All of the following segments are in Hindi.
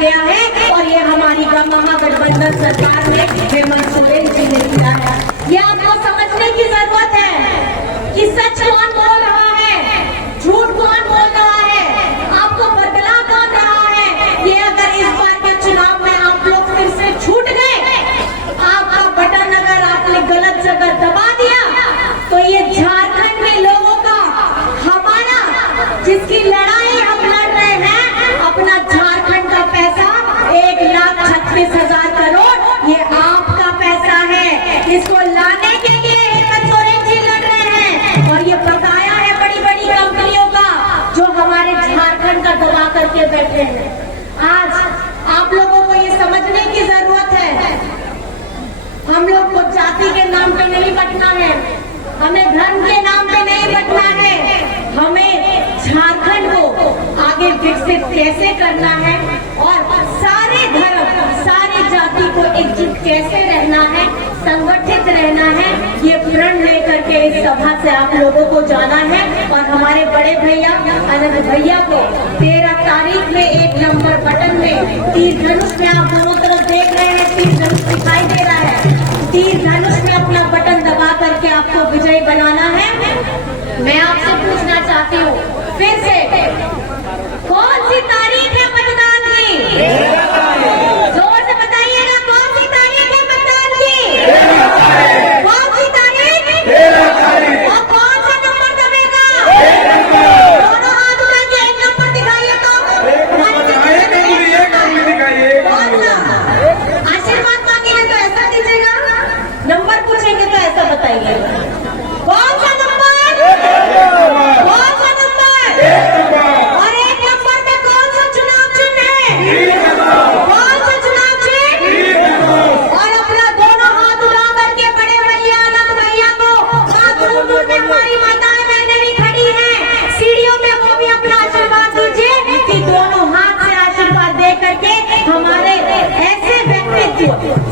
गया है और ये हमारी महागठबंधन सरकार ने हेमंत सोरेन जी ने किया है। ये आपको समझने की जरूरत है कि सच कौन बोल रहा है, झूठ कौन बोल रहा है, आपको बदला कौन रहा है। ये अगर इस बार के चुनाव में आप लोग फिर से छूट गए, आपका बटन अगर आपने गलत जगह दबा दिया, तो ये झारखंड में लोगों का, हमारा जिसकी लड़ाई हम लड़ रहे हैं, अपना झारखंड का पैसा 1,36,000 करोड़, ये आपका पैसा है। इसको लाने के लिए हेमंत सोरेन जी लड़ रहे हैं और ये बकाया है बड़ी बड़ी कंपनियों का जो हमारे झारखंड का दबा करके बैठे हैं। आज आप लोगों को ये समझने की जरूरत है, हम लोग को जाति के नाम पे नहीं बंटना है, हमें धर्म के नाम पे नहीं बंटना है, हमें झारखंड को आगे विकसित कैसे करना है और सारे धर्म सारी जाति को एकजुट कैसे रहना है, संगठित रहना है, ये प्रण लेकर के इस सभा से आप लोगों को जाना है। और हमारे बड़े भैया आनंद भैया को 13 तारीख में 1 नंबर बटन में तीर धनुष में, आप दोनों तरफ देख रहे हैं तीर धनुष दिखाई दे रहा है, तीर धनुष में अपना बटन दबा करके आपको विजयी बनाना है। मैं आपसे पूछना चाहती हूँ फिर से, कौन सी तारीख है मतदान की? जोर से बताइएगा, कौन सी तारीख है मतदान की? कौन सी तारीख? और कौन सा नंबर दबेगा? दोनों हाथ उठा के 1 नंबर दिखाइए तो आशीर्वाद मांगेंगे तो ऐसा दीजिएगा, नंबर पूछेंगे तो ऐसा बताइएगा। कौन सा नंबर? कौन सा नंबर? और 1 नंबर में कौन सा चुनाव चिन्ह है? कौन सा चुनाव चिन्ह? और अपना दोनों हाथ उठा करके बड़े भैया आनंद भैया को, दूर में हमारी माताएं बहनें भी खड़ी हैं सीढ़ियों में, वो भी अपना आशीर्वाद दीजिए कि दोनों हाथ से आशीर्वाद दे करके हमारे ऐसे व्यक्तित्व,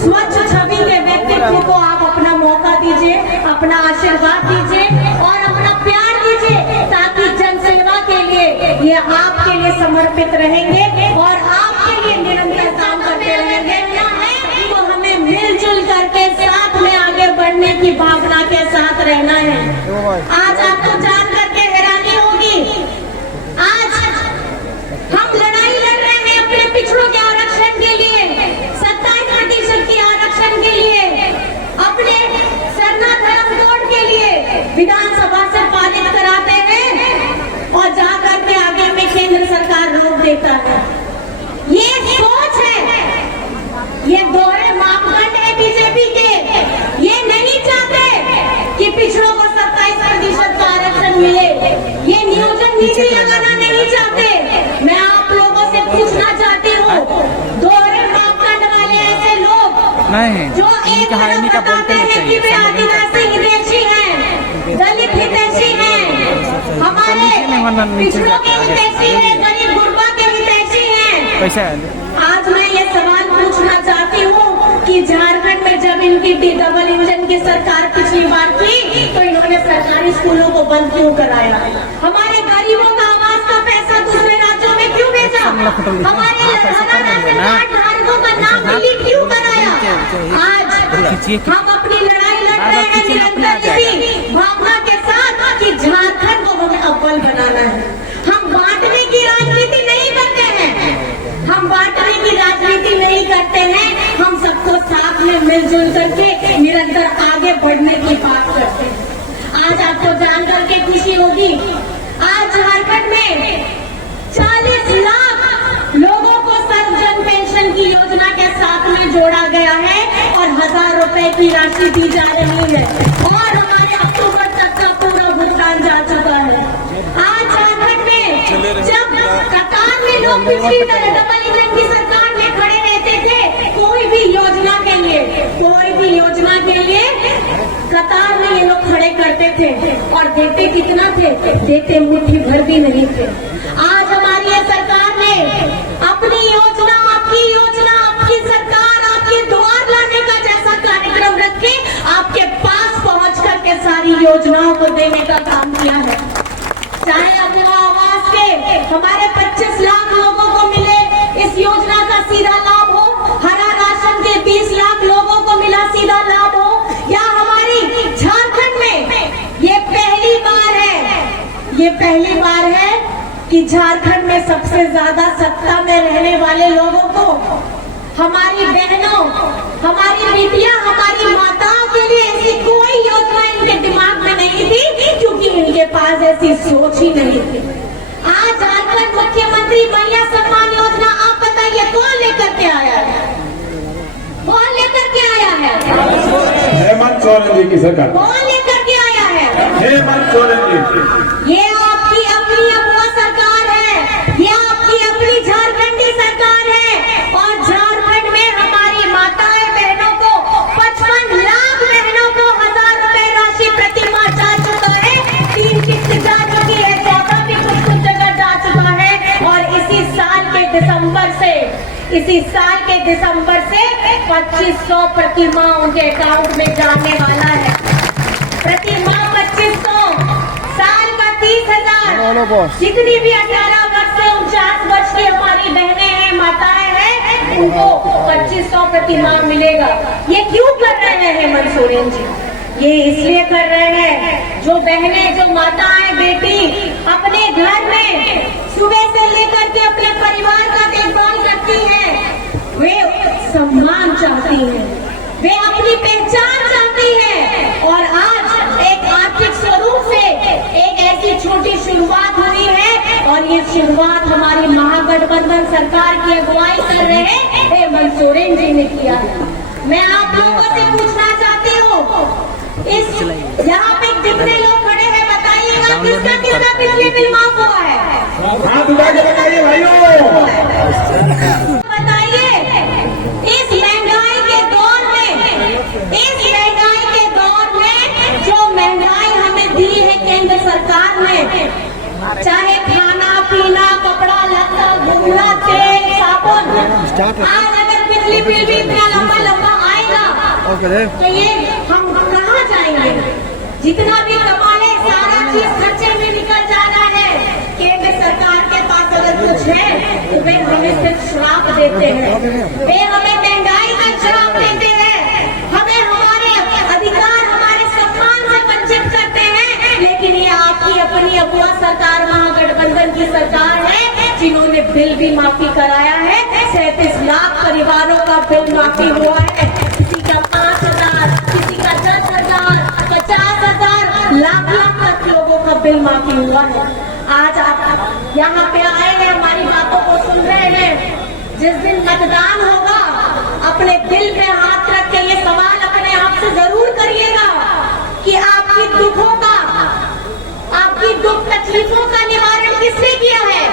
स्वच्छ छवि के व्यक्तित्व को आप अपना मौका दीजिए, अपना आशीर्वाद दीजिए और अपना प्यार दीजिए, ताकि जनसेवा के लिए ये आपके लिए समर्पित रहेंगे और आपके लिए निरंतर काम करते रहेंगे। तो हमें मिलजुल करके साथ में आगे बढ़ने की भावना के साथ रहना है। आज आपको जान करके हैरानी होगी, आज हम लड़ाई लड़ रहे हैं अपने पिछड़ों के आरक्षण के लिए, 27% की आरक्षण के लिए, अपने सरना धर्म कोड के लिए विधानसभा से पारित कराते हैं और जाकर के आगे में केंद्र सरकार रोक देता है। ये सोच है, ये दोहरे मापदंड है बीजेपी के। ये नहीं चाहते कि पिछड़ों को 27% का आरक्षण मिले, ये नियोजन नीति लगाना नहीं चाहते। मैं आप लोगों से पूछना चाहती हूँ, दोहरे मापदंड वाले ऐसे लोग जो एक तरफ बताते हैं कि वे आदिवासी हितैषी हैं, दलित हितैषी हैं, हमारे पिछड़ों के हितैषी हैं, गरीब गुरबा के हितैषी हैं। आज मैं ये सवाल पूछना चाहती हूँ कि झारखंड में जब इनकी डबल इंजन की सरकार पिछली बार थी, तो इन्होंने सरकारी स्कूलों को बंद क्यों कराया? हमारे गरीबों का आवास का पैसा दूसरे राज्यों में क्यों भेजा? हमारे धारकों का नाम डिलीट क्यों कराया? आज हम अपनी लड़ाई लड़ रहे हैं निरंतर इसी भावना के साथ कि झारखंड को हमें अव्वल बनाना है। हम बांटने की राजनीति नहीं करते हैं, हम बांटने की राजनीति नहीं करते हैं, हम सबको साथ में मिलजुल करके निरंतर आगे बढ़ने की बात करते हैं। आज आपको जान करके खुशी होगी, आज झारखंड में 40 लाख लोगों को सर्वजन पेंशन की योजना के साथ में जोड़ा गया है और 1000 रुपए की राशि दी जा रही है और हमारे अक्टूबर तक का पूरा भुगतान जा चुका है। आज झारखंड में जब कतार में लोग पिछली डबल इंजन की सरकार में खड़े रहते थे, कोई भी योजना के लिए कतार में ये लोग खड़े करते थे और देते कितना थे? देते मुट्ठी भर भी नहीं थे। आज हमारी ये सरकार ने अपनी योजना, आपकी सरकार आपके द्वार लाने का जैसा कार्यक्रम रख के आपके पास पहुंच करके सारी योजनाओं को देने का काम किया है। चाहे अपना आवास के हमारे 25 लाख लोगों को मिले इस योजना का सीधा लाभ हो, हरा राशन के 20 लाख लोगों को मिला सीधा लाभ हो, या हमारी झारखंड में ये पहली बार है कि झारखंड में सबसे ज्यादा सत्ता में रहने वाले लोगों को, हमारी बहनों, हमारी बेटियां, हमारी माताओं के लिए ऐसी कोई योजना इनके दिमाग में नहीं थी, क्योंकि इनके पास ऐसी सोच ही नहीं थी। आज झारखंड मुख्यमंत्री महिला सम्मान योजना, आप बताइए कौन लेकर के आया है? कौन लेकर के आया है? हेमंत सोरेन जी की सरकार। कौन लेकर के आया है? हेमंत सोरेन जी। ये आपकी अपनी अगुआ सरकार है, ये आपकी अपनी झारखंडी सरकार है। और झारखंड में हमारी माताएं बहनों को 55 लाख बहनों को 1000 रुपए राशि प्रति माह जा चुका है। 3 किस्त जा चुकी है, 14 भी कुछ जगह जा चुका है। और इसी साल के दिसंबर से 2500 प्रति माह उनके अकाउंट में जाने वाला है। प्रति माह 2500, साल का 30,000। जितनी भी 18 वर्ष से 49 वर्ष की हमारी बहनें हैं, माताएं हैं, उनको 2500 प्रति माह मिलेगा। ये क्यों कर रहे हैं हेमंत सोरेन जी? ये इसलिए कर रहे हैं, जो बहनें, जो माताएं, बेटी अपने घर में सुबह से लेकर के अपने परिवार का देखभाल करती हैं, वे सम्मान चाहती हैं, वे अपनी पहचान चाहती हैं। और आज एक आर्थिक स्वरूप से एक ऐसी छोटी शुरुआत हुई है, और ये शुरुआत हमारी महागठबंधन सरकार की अगुवाई कर रहे हेमंत सोरेन जी ने किया है। मैं आप लोगों से पूछना चाहती हूँ, इस यहाँ पे जितने लोग खड़े हैं, बताइएगा किसका किसका बिजली बिल माफ हुआ है? हाथ उठा के बताइए भाइयों। बताइए, इस महंगाई के दौर में जो महंगाई हमें दी है केंद्र सरकार ने, चाहे खाना पीना, कपड़ा लत्ता, घूमना, तेल, साबुन, आज अगर बिजली बिल भी इतना लंबा आएगा तो ये हम कहाँ जाएंगे? जितना भी कमाए सारा चीज खर्चे में निकल जाना है। केंद्र सरकार के पास अगर कुछ है तो वे हमें सिर्फ श्राप देते हैं, वे हमें महंगाई का श्राप देते हैं, हमें हमारे अधिकार, हमारे सम्मान से वंचित करते हैं। लेकिन ये आपकी अपनी अगुआ सरकार, महागठबंधन की सरकार है, जिन्होंने बिल भी माफी कराया है। 37 लाख परिवारों का बिल माफी हुआ है। किसी का 5,000, किसी का 10,000, 50,000, लाख तक लोगों का बिल माफी हुआ है। आज आप यहाँ पे आए हैं, हमारी बातों को सुन रहे हैं। जिस दिन मतदान होगा, अपने दिल पे हाथ रख के ये सवाल अपने आप से जरूर करिएगा कि आपकी दुखों का, आपकी दुख तकलीफों का निवारण किसने किया है?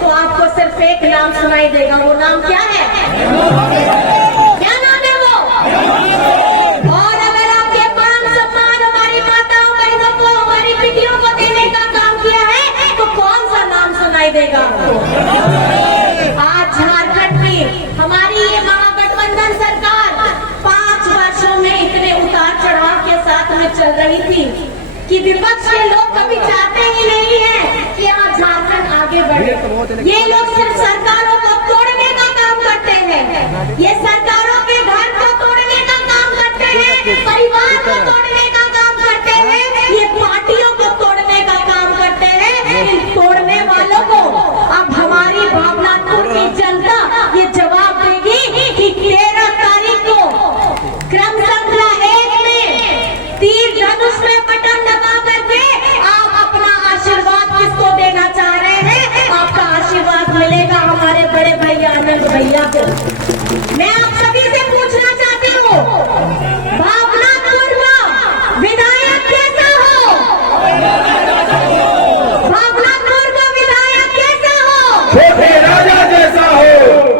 तो आपको सिर्फ एक नाम सुनाई देगा, वो नाम क्या है? क्या नाम है वो? और अगर आपके मान सम्मान हमारी माताओं बहनों को, हमारी बेटियों को देने का काम किया है, तो कौन सा नाम सुनाई देगा? आज झारखंड में हमारी ये महागठबंधन सरकार 5 वर्षों में इतने उतार चढ़ाव के साथ में चल रही थी कि विपक्ष के लोग कभी चाहते ही नहीं है कि आज झारखंड आगे बढ़े। ये लोग सिर्फ सरकारों को तोड़ने का काम करते हैं, ये सरकारों के घर को तोड़ने का काम करते हैं, परिवार को तोड़ने का काम करते हैं, ये पार्टियों को तोड़ने का काम करते हैं। इन तोड़ने वालों को अब हमारी भावनात्मक की जनता ये जवाब देगी कि 13 तारीख को क्रम संख्या 1 में तीर धनुष में बटन दबा करके आप अपना आशीर्वाद किसको देना चाह रहे हैं? आपका आशीर्वाद मिलेगा हमारे बड़े भैया आनंद भैया को। मैं आप सभी से पूछना चाहती हूँ, भावनात्मक विधायक कैसा हो? भावनात्मक विधायक कैसा हो? छोटे राजा जैसा हो।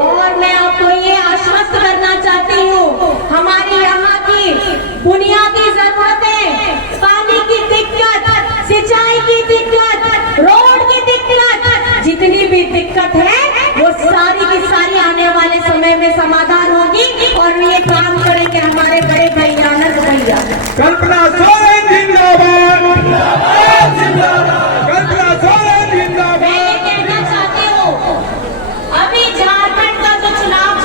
और मैं आपको ये आश्वस्त करना चाहती हूँ, हमारी यहाँ की बुनियादी जरूरतें, पानी की दिक्कत, सिंचाई की दिक्कत, रोड की दिक्कत, जितनी भी दिक्कत है वो सारी की सारी आने वाले समय में समाधान होगी। और ये काम करेंगे हमारे बड़े भैया आनंद भैया। कल्पना सोरेन जिंदाबाद, कल्पना सोरेन जिंदाबाद। मैं ये कहना चाहती हूँ, अभी झारखंड का जो चुनाव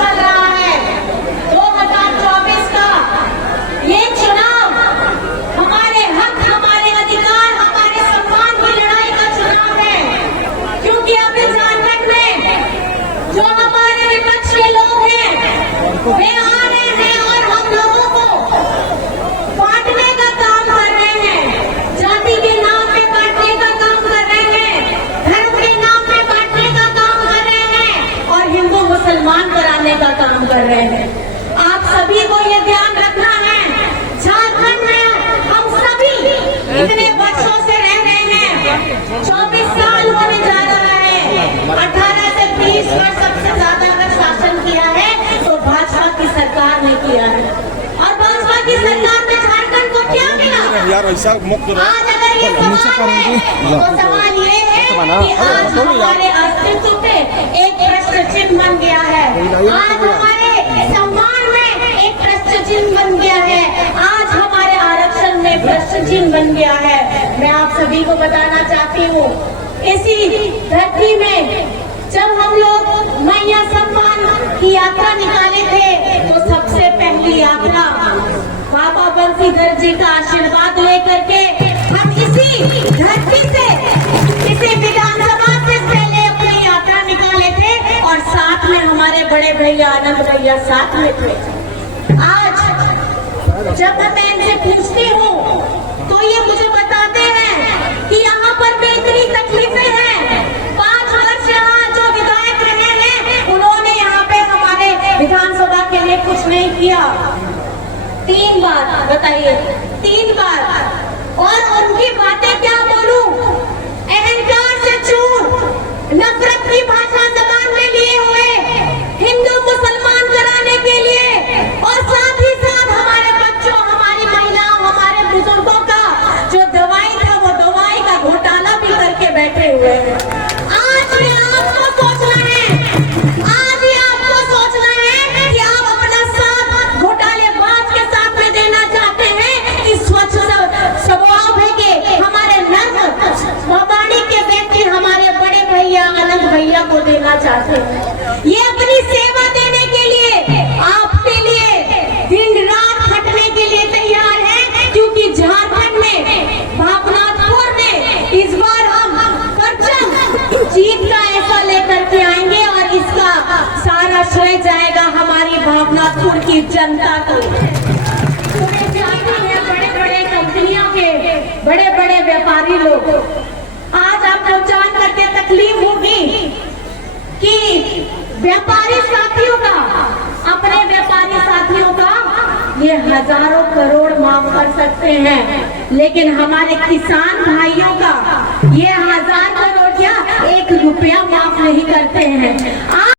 पैसा मुक्त रहो। आज अगर ये सवाल है तो सवाल ये है कि आज हमारे अस्तित्व पे एक प्रश्न चिन्ह बन गया है, आज हमारे सम्मान में एक प्रश्न चिन्ह बन गया है, आज हमारे आरक्षण में प्रश्न चिन्ह बन गया है। मैं आप सभी को बताना चाहती हूँ, इसी धरती में जब हम लोग मैया सम्मान की यात्रा निकाले थे तो सबसे पहली यात्रा बाबा बंसीधर जी का आशीर्वाद लेकर के हम इसी धरती से, इसी विधानसभा से पहले अपनी यात्रा निकाले थे और साथ में हमारे बड़े भैया आनंद भैया साथ में थे। आज जब मैं इनसे पूछती हूँ तो ये मुझे बताते हैं कि यहाँ पर भी इतनी तकलीफें हैं। 5 वर्ष यहाँ जो विधायक रहे हैं उन्होंने यहाँ पे हमारे विधानसभा के लिए कुछ नहीं किया। 3 बार, बताइए 3 बार, और उनकी बातें क्या बोलूं, अहंकार से चूर, नफरत की भाषा जबान में लिए हुए, हिंदू मुसलमान कराने के लिए, और साथ ही साथ हमारे बच्चों, हमारी महिलाओं, हमारे बुजुर्गों का जो दवाई था वो दवाई का घोटाला भी करके बैठे हुए हैं। आज भी आपको सोचना है, आज ही आपको सोचना है कि आप अपना साथ घोटालेबाज के साथ में देना चाहते हैं कि स्वच्छ स्वभाव है कि हमारे नर्म वाणी के व्यक्ति हमारे बड़े भैया आनंद भैया को देना चाहते हैं। ये अपनी सेवा देने के लिए, आपके लिए दिन रात खटने के लिए तैयार है, क्योंकि झारखंड में भावनाथपुर में इस बार हम परचम जीत का ऐसा लेकर के आएंगे और इसका सारा श्रेय जाएगा हमारी भावनाथपुर की जनता को। तुम्हें जानते हैं बड़े बड़े कंपनियों के बड़े बड़े व्यापारी लोग, आज आपको जान करके तकलीफ होगी कि व्यापारी साथियों का, अपने व्यापारी साथियों का ये हजारों करोड़ माफ कर सकते हैं, लेकिन हमारे किसान भाइयों का ये 1000 करोड़ या 1 रुपया माफ नहीं करते हैं।